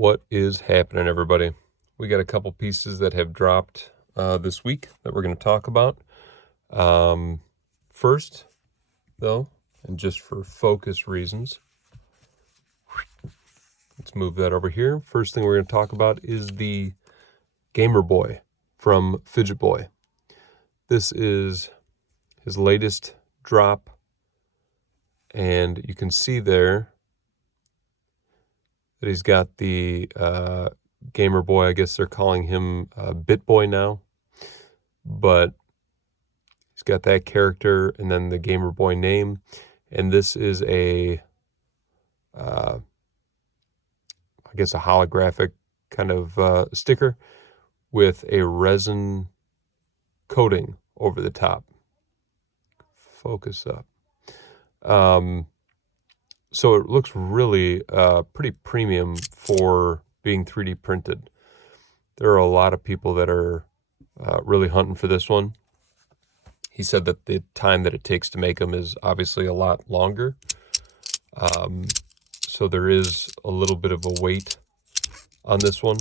What is happening, everybody? We got a couple pieces that have dropped this week that we're going to talk about. First, though, and just for focus reasons, let's move that over here. First thing we're going to talk about is the Gamerboy from Fidgetboy. This is his latest drop, and you can see there that he's got the Gamerboy. I guess they're calling him Bitboy now, but he's got that character and then the Gamerboy name. And this is I guess a holographic kind of sticker with a resin coating over the top. Focus up. So it looks really pretty premium for being 3D printed. There are a lot of people that are really hunting for this one. He said that the time that it takes to make them is obviously a lot longer. So there is a little bit of a wait on this one.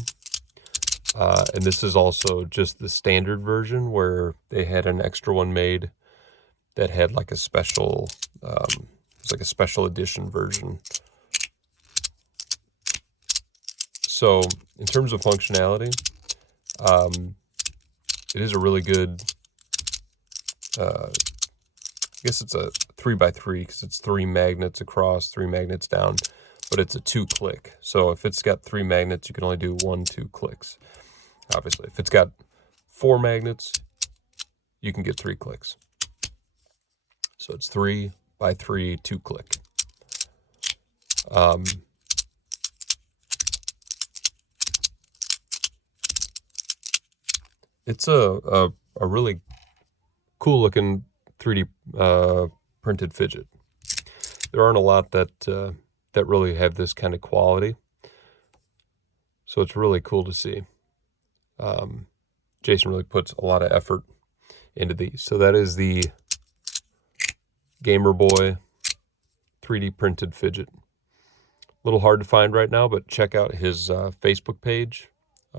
And this is also just the standard version where they had an extra one made that had like a special, it's like a special edition version. So in terms of functionality, it is a really good, I guess it's a 3x3 because it's 3 magnets across, 3 magnets down, but it's a 2-click. So if it's got 3 magnets, you can only do 1-2 clicks. Obviously, if it's got 4 magnets, you can get 3 clicks. So it's 3x3, 2-click. It's a really cool looking 3D printed fidget. There aren't a lot that really have this kind of quality, so it's really cool to see. Jason really puts a lot of effort into these. So that is the Gamerboy 3D printed fidget. A little hard to find right now, but check out his Facebook page.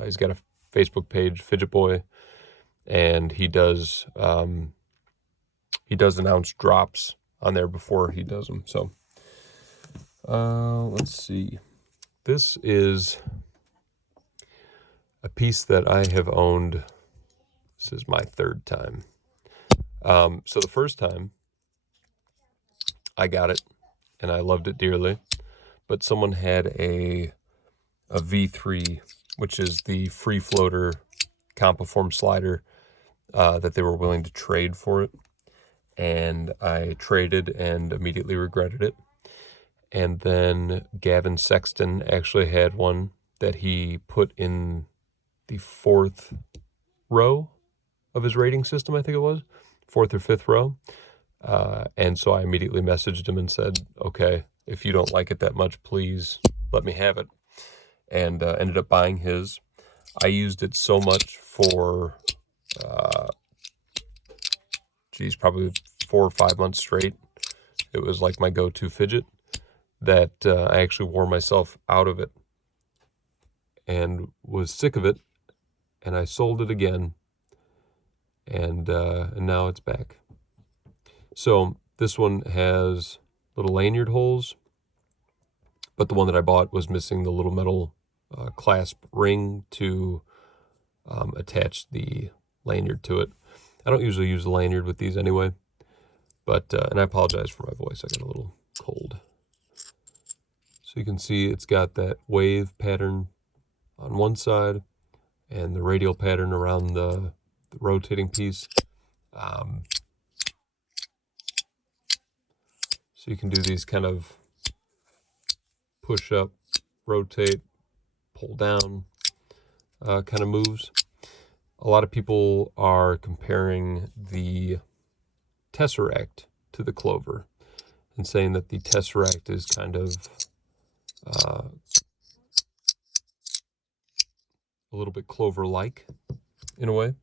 He's got a Facebook page, Fidgetboy, and he does announce drops on there before he does them. So let's see. This is a piece that I have owned. This is my 3rd time. So the first time I got it and I loved it dearly, but someone had a V3, which is the free floater Compiform slider that they were willing to trade for it. And I traded and immediately regretted it. And then Gavin Sexton actually had one that he put in the 4th row of his rating system, I think it was, 4th or 5th row. And so I immediately messaged him and said, okay, if you don't like it that much, please let me have it. And ended up buying his. I used it so much for, probably 4 or 5 months straight. It was like my go-to fidget that I actually wore myself out of it and was sick of it. And I sold it again. And now it's back. So this one has little lanyard holes, but the one that I bought was missing the little metal clasp ring to attach the lanyard to it. I don't usually use the lanyard with these anyway, but and I apologize for my voice. I got a little cold. So you can see it's got that wave pattern on one side and the radial pattern around the rotating piece. So you can do these kind of push up, rotate, pull down kind of moves. A lot of people are comparing the Tesseract to the Clover and saying that the Tesseract is kind of a little bit Clover-like in a way.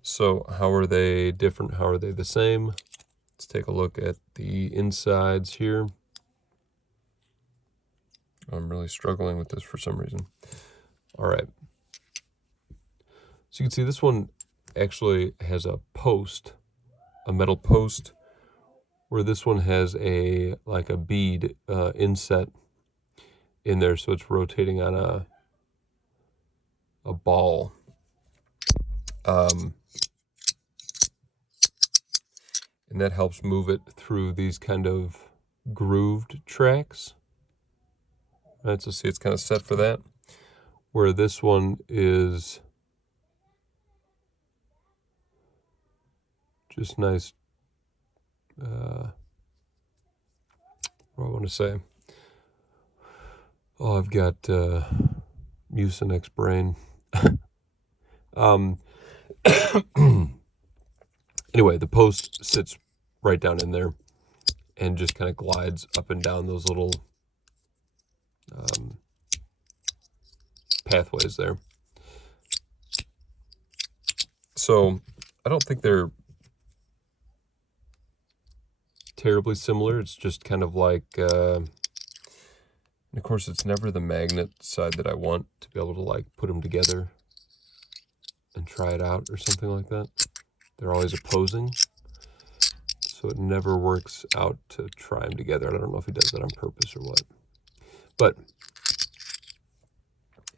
So how are they different? How are they the same? Let's take a look at the insides here. I'm really struggling with this for some reason. All right. So you can see this one actually has a post, a metal post, where this one has a bead inset in there, so it's rotating on a ball. And that helps move it through these kind of grooved tracks. Right, so see, it's kind of set for that. Where this one is just nice. What do I want to say? Oh, I've got Mucinex brain. Anyway, the post sits right down in there and just kind of glides up and down those little pathways there. So I don't think they're terribly similar. It's just kind of like, and of course it's never the magnet side that I want to be able to like put them together and try it out or something like that. They're always opposing, so it never works out to try them together. I don't know if he does that on purpose or what. But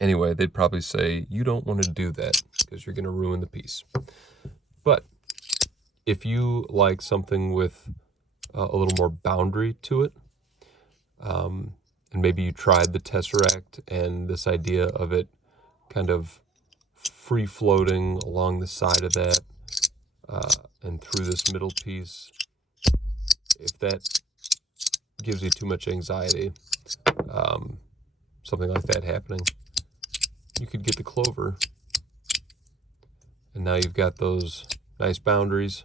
anyway, they'd probably say, you don't want to do that because you're going to ruin the piece. But if you like something with a little more boundary to it, and maybe you tried the Tesseract and this idea of it kind of free-floating along the side of that and through this middle piece, if that gives you too much anxiety, something like that happening, you could get the clover, and now you've got those nice boundaries.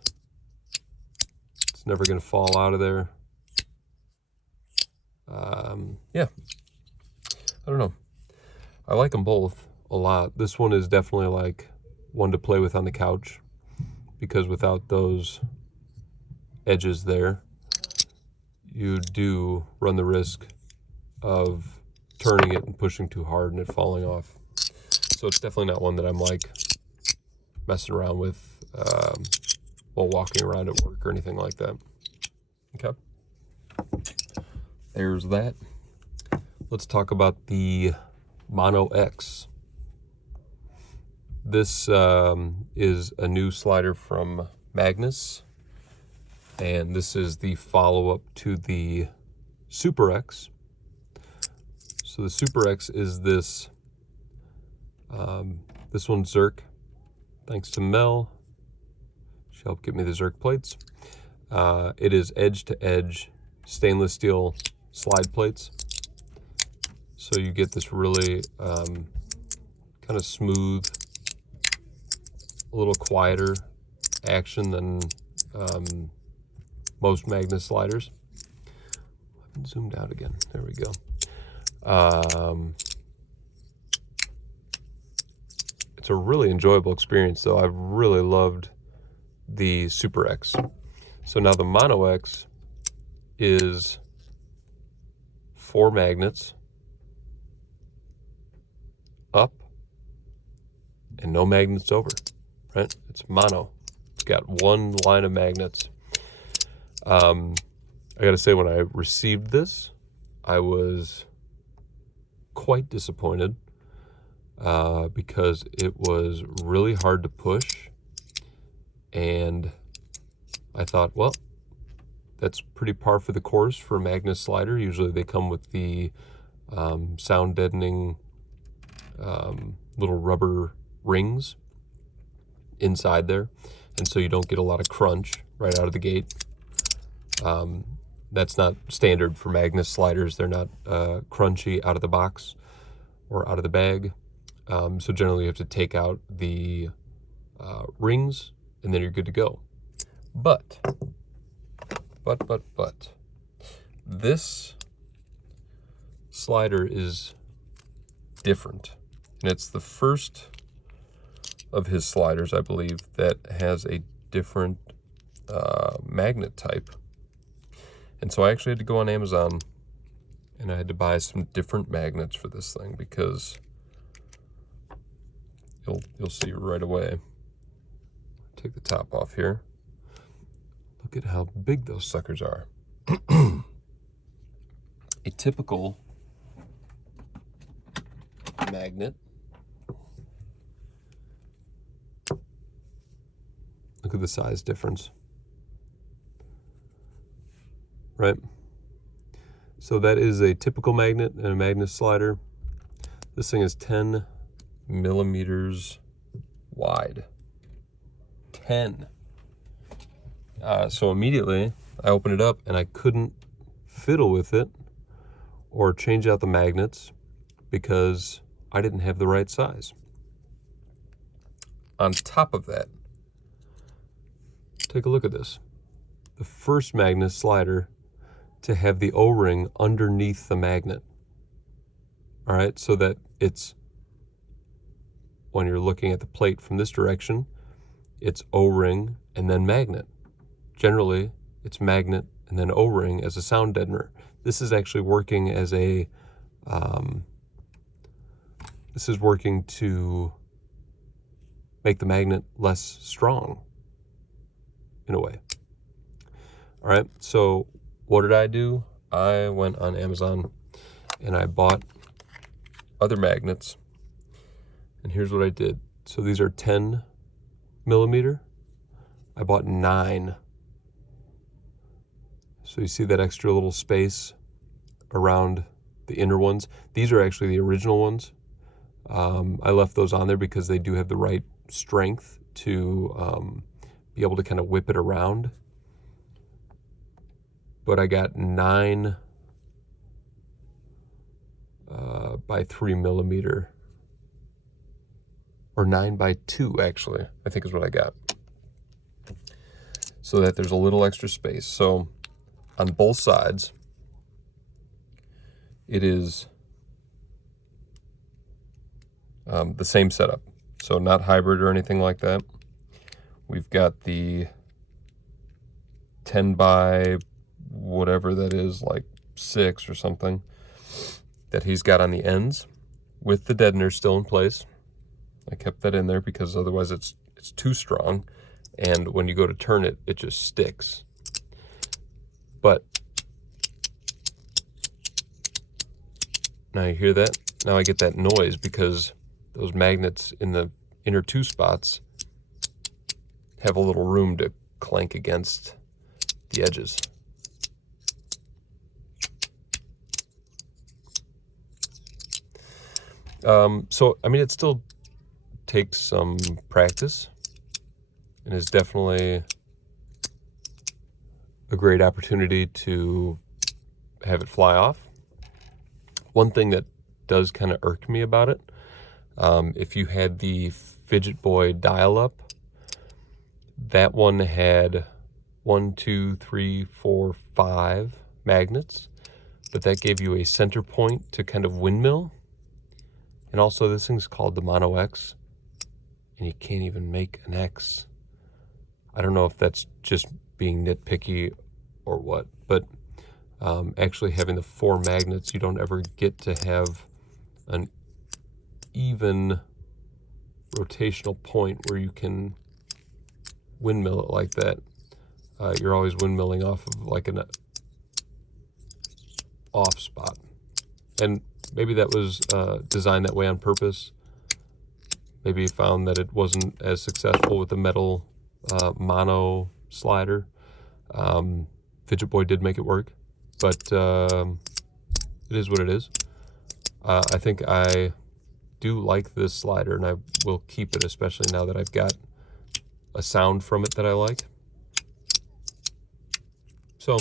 It's never going to fall out of there. Yeah, I don't know. I like them both a lot. This one is definitely like one to play with on the couch, because without those edges there, you do run the risk of turning it and pushing too hard and it falling off. So it's definitely not one that I'm like messing around with while walking around at work or anything like that. Okay, there's that. Let's talk about the Mono X. This is a new slider from Magnus, and this is the follow-up to the Super X. So the Super X is this one's Zerk, thanks to Mel. She helped get me the Zerk plates. It is edge-to-edge stainless steel slide plates. So you get this really kind of smooth, a little quieter action than most Magnus sliders. I haven't zoomed out again. There we go. It's a really enjoyable experience, though. I've really loved the Super X. So now the Mono X is 4 magnets up and no magnets over, right? It's mono. It's got one line of magnets. I gotta say, when I received this, I was quite disappointed because it was really hard to push, and I thought, well, that's pretty par for the course for a Magnus slider. Usually they come with the sound deadening little rubber rings inside there, and so you don't get a lot of crunch right out of the gate. That's not standard for Magnus sliders. They're not crunchy out of the box or out of the bag. So generally you have to take out the rings and then you're good to go. But this slider is different. And it's the first of his sliders, I believe, that has a different magnet type. And so I actually had to go on Amazon And I had to buy some different magnets for this thing because you'll see right away. Take the top off here. Look at how big those suckers are. A typical magnet. Look at the size difference. Right? So that is a typical magnet and a magnet slider. This thing is 10 millimeters wide. 10. So immediately I opened it up and I couldn't fiddle with it or change out the magnets because I didn't have the right size. On top of that, take a look at this. The first magnet slider to have the O-ring underneath the magnet. All right, so that it's, when you're looking at the plate from this direction, it's O-ring and then magnet. Generally, it's magnet and then O-ring as a sound deadener. This is actually working as a, this is working to make the magnet less strong, in a way. All right, so what did I do? I went on Amazon and I bought other magnets. And here's what I did. So these are 10 millimeter. I bought 9. So you see that extra little space around the inner ones. These are actually the original ones. I left those on there because they do have the right strength to be able to kind of whip it around. But I got 9 by 3 millimeter, or 9 by 2 actually, I think is what I got. So that there's a little extra space. So on both sides, it is the same setup. So not hybrid or anything like that. We've got the 10 by whatever that is, like 6 or something, that he's got on the ends with the deadener still in place. I kept that in there because otherwise it's too strong, and when you go to turn it, it just sticks. But now you hear that? Now I get that noise because those magnets in the inner 2 spots have a little room to clank against the edges. So, I mean, it still takes some practice and is definitely a great opportunity to have it fly off. One thing that does kind of irk me about it, if you had the Fidgetboy dial-up, that one had 1, 2, 3, 4, 5 magnets, but that gave you a center point to kind of windmill. And also this thing's called the Mono X, and you can't even make an X. I don't know if that's just being nitpicky or what, but actually having the 4 magnets, you don't ever get to have an even rotational point where you can windmill it like that. You're always windmilling off of like an off spot. And maybe that was designed that way on purpose. Maybe you found that it wasn't as successful with the metal mono slider. Fidgetboy did make it work, but it is what it is. I think I do like this slider, and I will keep it, especially now that I've got a sound from it that I like. So,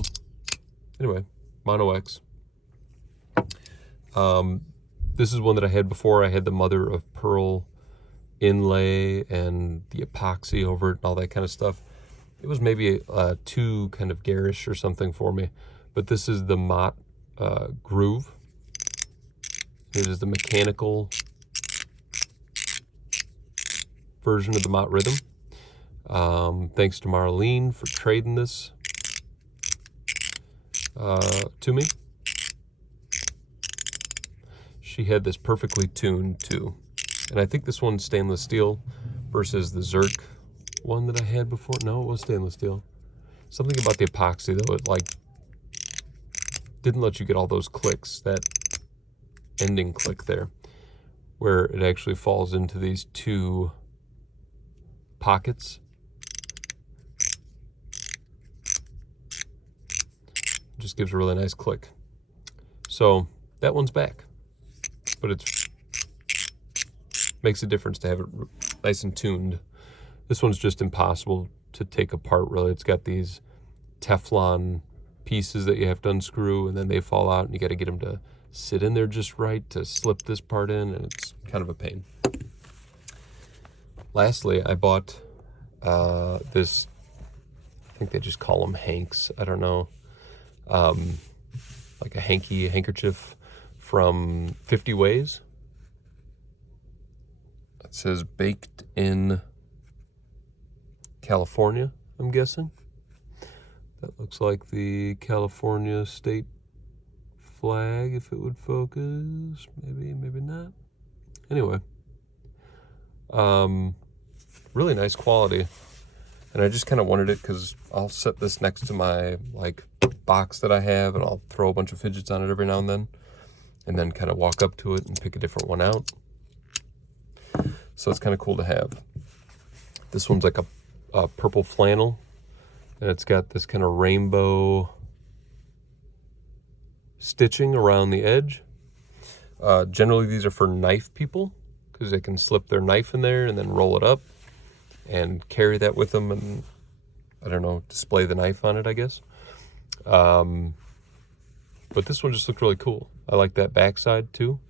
anyway, Mono X. This is one that I had before. I had the mother of pearl inlay and the epoxy over it and all that kind of stuff. It was maybe too kind of garish or something for me, but this is the Mott Groove. It is the mechanical version of the Mott Rhythm. Thanks to Marlene for trading this to me. she had this perfectly tuned too. And I think this one's stainless steel versus the Zerk one that I had before. No, it was stainless steel. Something about the epoxy though, it like didn't let you get all those clicks, that ending click there, where it actually falls into these two pockets. Just gives a really nice click. So that one's back, but it makes a difference to have it nice and tuned. This one's just impossible to take apart, really. It's got these Teflon pieces that you have to unscrew, and then they fall out, and you got to get them to sit in there just right to slip this part in, and it's kind of a pain. Lastly, I bought this, I think they just call them hanks, I don't know, like a handkerchief from 50 Ways. It says baked in California, I'm guessing. That looks like the California state flag, if it would focus. Maybe, maybe not. Anyway, really nice quality. And I just kind of wanted it because I'll set this next to my like box that I have, and I'll throw a bunch of fidgets on it every now and then kind of walk up to it and pick a different one out. So it's kind of cool to have. This one's like a purple flannel, and it's got this kind of rainbow stitching around the edge. Generally these are for knife people because they can slip their knife in there and then roll it up and carry that with them and, I don't know, display the knife on it, I guess. But this one just looked really cool. I like that backside too,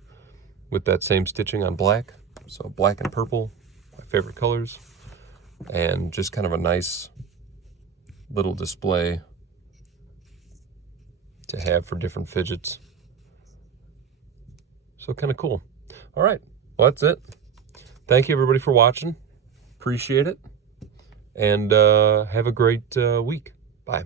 with that same stitching on black. So black and purple, my favorite colors, and just kind of a nice little display to have for different fidgets. So kind of cool. All right, well, that's it. Thank you everybody for watching. Appreciate it. And have a great week. Bye.